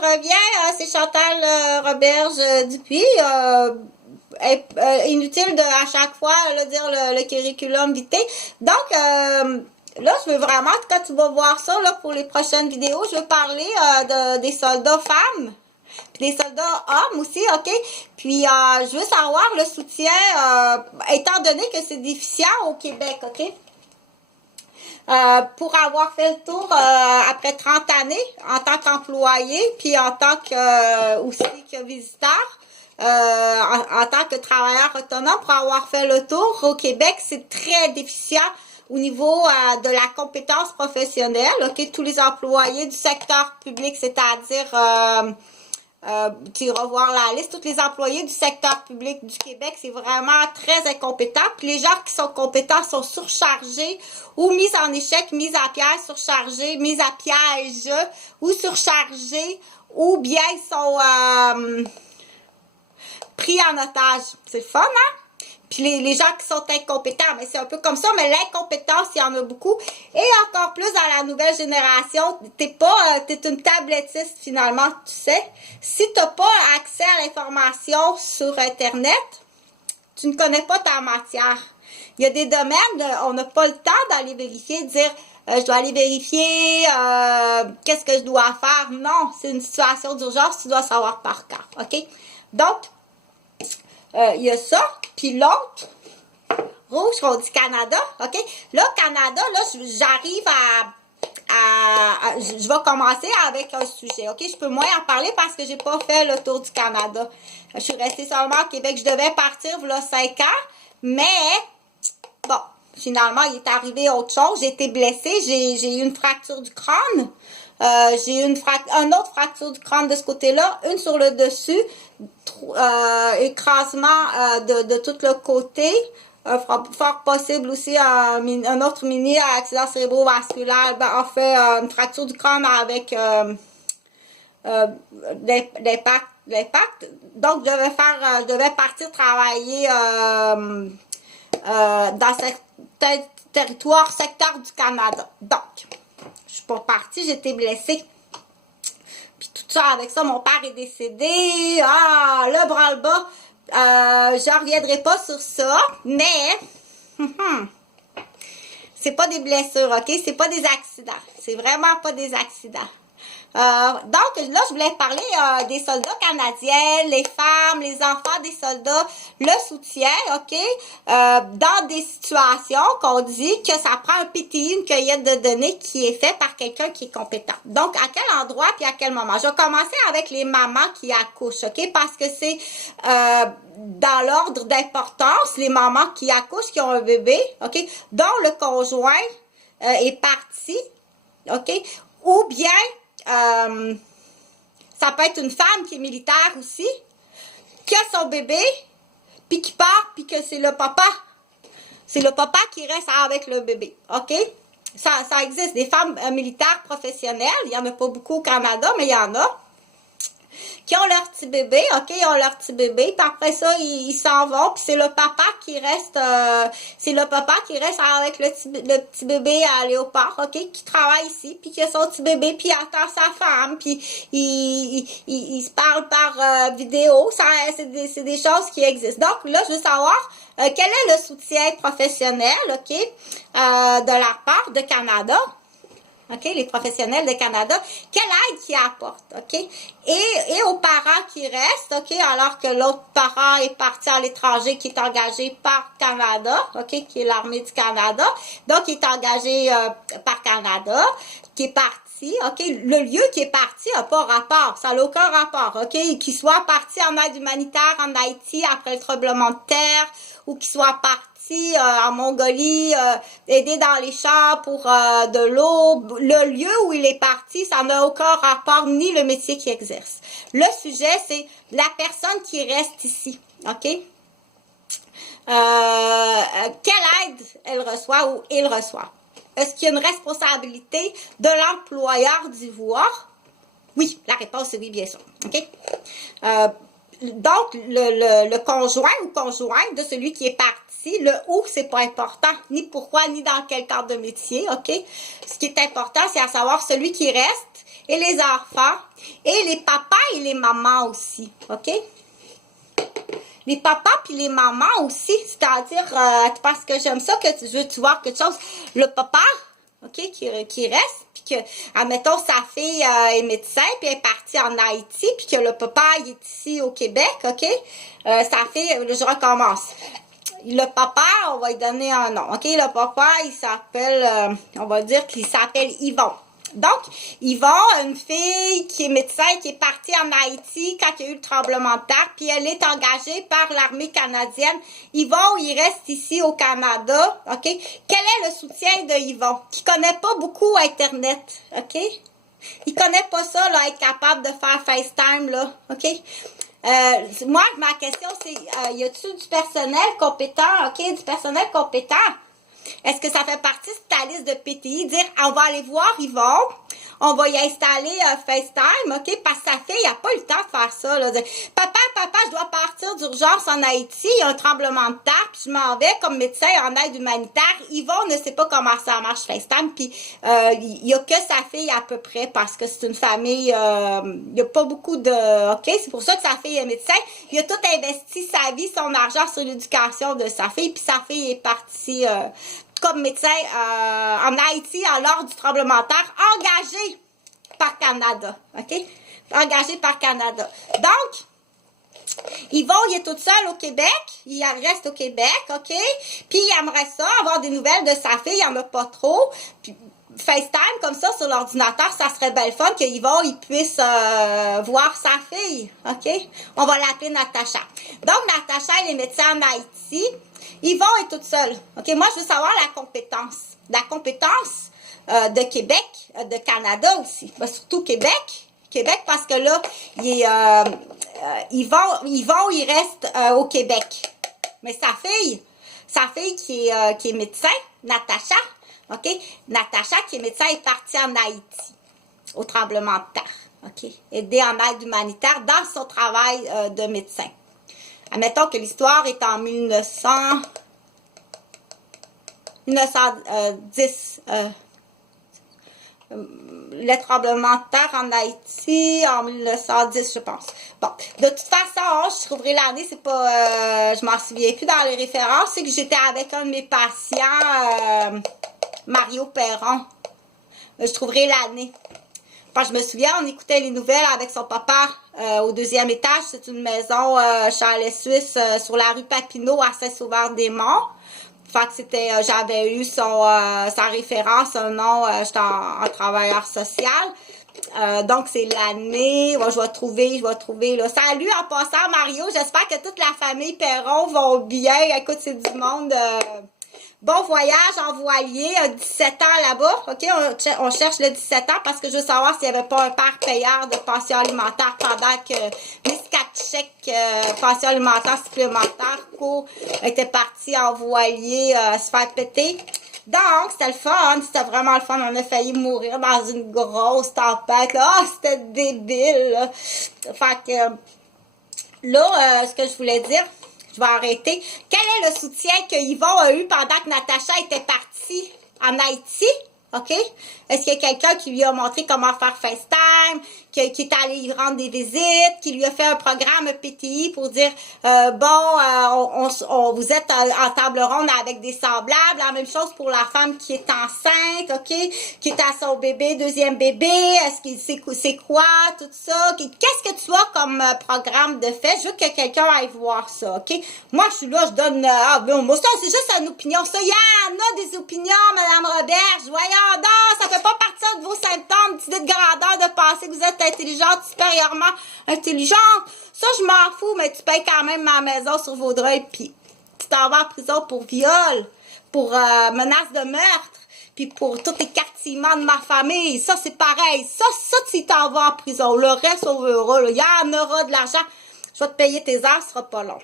reviens. C'est Chantal Roberge Dupuis. Inutile de à chaque fois là, dire le curriculum vitae. Donc, là, je veux vraiment, en tout cas, tu vas voir ça là, pour les prochaines vidéos. Je veux parler des soldats femmes. Puis des soldats hommes aussi, OK? Puis, je veux savoir le soutien, étant donné que c'est déficient au Québec, OK? Pour avoir fait le tour après 30 années en tant qu'employé, puis en tant que aussi que visiteur, en tant que travailleur autonome, pour avoir fait le tour au Québec, c'est très déficient au niveau de la compétence professionnelle. OK? Tous les employés du secteur public, c'est-à-dire tu iras voir la liste. Tous les employés du secteur public du Québec, c'est vraiment très incompétent. Puis les gens qui sont compétents sont surchargés ou mis en échec, mis à piège, surchargés, mis à piège ou surchargés, ou bien ils sont pris en otage. C'est fun, hein? Puis les gens qui sont incompétents, mais c'est un peu comme ça, mais l'incompétence, il y en a beaucoup. Et encore plus dans la nouvelle génération, t'es une tablettiste finalement, tu sais. Si t'as pas accès à l'information sur Internet, tu ne connais pas ta matière. Il y a des domaines, on n'a pas le temps d'aller vérifier, de dire je dois aller vérifier qu'est-ce que je dois faire. Non, c'est une situation d'urgence, tu dois savoir par cœur, OK? Donc, il y a ça. Puis l'autre, rouge, on dit Canada, OK? Là, Canada, là, j'arrive je vais commencer avec un sujet, OK? Je peux moins en parler parce que j'ai pas fait le tour du Canada. Je suis restée seulement au Québec. Je devais partir, voilà 5 ans, mais, bon, finalement, il est arrivé autre chose. J'ai été blessée, j'ai eu une fracture du crâne. J'ai eu une autre fracture du crâne de ce côté-là, une sur le dessus, écrasement de tout le côté, fort possible aussi un autre mini accident cérébrovasculaire, en fait une fracture du crâne avec l'impact. Donc je devais partir travailler dans certains territoires, secteur du Canada. Donc, je suis pas partie, j'étais blessée. Puis tout ça, avec ça, mon père est décédé. Ah, le branle-bas. Je reviendrai pas sur ça, mais c'est pas des blessures, OK? C'est pas des accidents. C'est vraiment pas des accidents. Donc, là, je voulais parler des soldats canadiens, les femmes, les enfants des soldats, le soutien, OK? Dans des situations qu'on dit que ça prend un PTI, une cueillette de données qui est fait par quelqu'un qui est compétent. Donc, à quel endroit puis à quel moment? Je vais commencer avec les mamans qui accouchent, OK? Parce que c'est dans l'ordre d'importance, les mamans qui accouchent, qui ont un bébé, OK? Dont le conjoint est parti, OK? Ou bien ça peut être une femme qui est militaire aussi, qui a son bébé, puis qui part, puis que c'est le papa. C'est le papa qui reste avec le bébé, OK? Ça existe, des femmes militaires professionnelles, il n'y en a pas beaucoup au Canada, mais il y en a, qui ont leur petit bébé, OK? Ils ont leur petit bébé, puis après ça, ils s'en vont, puis c'est le papa qui reste, avec le petit bébé à Léopard, OK? Qui travaille ici, puis qui a son petit bébé, puis il attend sa femme, puis il se parle par vidéo. C'est des choses qui existent. Donc, là, je veux savoir quel est le soutien professionnel, OK? De la part de Canada. OK, les professionnels de Canada, quelle aide qu'ils apportent, OK? Et aux parents qui restent, OK, alors que l'autre parent est parti à l'étranger, qui est engagé par Canada, OK, qui est l'armée du Canada, donc il est engagé par Canada, qui est parti, OK, le lieu qui est parti n'a pas rapport, ça n'a aucun rapport, OK, qu'il soit parti en aide humanitaire en Haïti après le tremblement de terre, ou qu'il soit parti en Mongolie, aider dans les champs pour de l'eau. Le lieu où il est parti, ça n'a aucun rapport, ni le métier qu'il exerce. Le sujet, c'est la personne qui reste ici, OK? Quelle aide elle reçoit ou il reçoit? Est-ce qu'il y a une responsabilité de l'employeur d'y voir? Oui, la réponse est oui, bien sûr, OK? Donc, le conjoint ou conjointe de celui qui est parti, le où, c'est pas important, ni pourquoi, ni dans quel cadre de métier, OK? Ce qui est important, c'est à savoir celui qui reste et les enfants Et les papas et les mamans aussi, OK? Les papas puis les mamans aussi, c'est-à-dire, parce que j'aime ça que tu vois quelque chose. Le papa, OK, qui reste, puis que, admettons, sa fille est médecin, puis elle est partie en Haïti, puis que le papa, il est ici au Québec, OK? Sa fille, je recommence. Le papa, on va lui donner un nom, OK? Le papa, il s'appelle, on va dire qu'il s'appelle Yvon. Donc, Yvon, une fille qui est médecin, qui est partie en Haïti quand il y a eu le tremblement de terre, puis elle est engagée par l'armée canadienne. Yvon, il reste ici au Canada, OK? Quel est le soutien de Yvon? Qui connaît pas beaucoup Internet, OK? Il connaît pas ça, là, être capable de faire FaceTime, là, OK? Moi, ma question, c'est, y a-t-il du personnel compétent, OK? Du personnel compétent? Est-ce que ça fait partie de ta liste de PTI? Dire, on va aller voir Yvon, on va y installer FaceTime, OK? Parce que sa fille n'a pas eu le temps de faire ça. Là. Dire, papa, je dois partir d'urgence en Haïti, il y a un tremblement de terre, puis je m'en vais comme médecin en aide humanitaire. Yvon ne sait pas comment ça marche FaceTime, puis il n'y a que sa fille à peu près, parce que c'est une famille, il n'y a pas beaucoup de... OK? C'est pour ça que sa fille est médecin. Il a tout investi sa vie, son argent sur l'éducation de sa fille, puis sa fille est partie... comme médecin en Haïti lors du tremblement de terre, engagé par Canada, OK? Engagé par Canada. Donc, Yvon, il est tout seul au Québec, il reste au Québec, OK? Puis, il aimerait ça, avoir des nouvelles de sa fille, il n'y en a pas trop. Puis, FaceTime, comme ça, sur l'ordinateur, ça serait belle fun que Yvon, il puisse voir sa fille, OK? On va l'appeler Natacha. Donc, Natacha, elle est médecin en Haïti. Yvon est toute seule. OK, moi, je veux savoir la compétence. La compétence de Québec, de Canada aussi. Ben, surtout Québec. Québec, parce que là, Yvon, il reste au Québec. Mais sa fille qui est médecin, Natacha, OK? Natacha, qui est médecin, est partie en Haïti au tremblement de terre. OK? Aidée en aide humanitaire dans son travail de médecin. Admettons que l'histoire est en 1910, le tremblement de terre en Haïti en 1910, je pense. Bon, de toute façon, je trouverai l'année, c'est pas, je m'en souviens plus dans les références, c'est que j'étais avec un de mes patients, Mario Perron. Je trouverai l'année. Parce que je me souviens, on écoutait les nouvelles avec son papa au deuxième étage. C'est une maison chalet suisse sur la rue Papineau à Saint-Sauveur-des-Monts. Fait que c'était, j'avais eu sa référence, un nom, j'étais en travailleur social. Donc c'est l'année, ouais, je vais trouver là. Salut en passant Mario, j'espère que toute la famille Perron vont bien. Écoute, c'est du monde. Bon voyage en voilier, 17 ans là-bas, OK? On cherche le 17 ans parce que je veux savoir s'il n'y avait pas un père payeur de pension alimentaire pendant que Miss Katchek, pension alimentaire supplémentaire, était partie en voilier se faire péter. Donc, c'était le fun, c'était vraiment le fun. On a failli mourir dans une grosse tempête. Ah, c'était débile, là. Fait que, là, ce que je voulais dire... Je vais arrêter. Quel est le soutien que Yvon a eu pendant que Natacha était partie en Haïti? OK? Est-ce qu'il y a quelqu'un qui lui a montré comment faire FaceTime, qui est allé y rendre des visites, qui lui a fait un programme PTI pour dire, vous êtes en table ronde avec des semblables. La même chose pour la femme qui est enceinte, OK? Qui est à son bébé, deuxième bébé. Est-ce qu'il c'est quoi, tout ça? Qu'est-ce que tu as comme programme de fait? Je veux que quelqu'un aille voir ça, OK? Moi, je suis là, je donne... moi, ça, c'est juste une opinion. Ça, il y en a des opinions, Madame Roberge. Voyons donc, ça fait pas partie de vos symptômes d'idée de grandeur de penser que vous êtes intelligente, supérieurement intelligente. Ça, je m'en fous, mais tu payes quand même ma maison sur Vaudreuil, puis tu t'en vas en prison pour viol, pour menace de meurtre, puis pour tous les quartiers de ma famille. Ça, c'est pareil. Ça, tu t'en vas en prison. Le reste, on verra. Il y en aura de l'argent. Je vais te payer tes heures, ce sera pas long.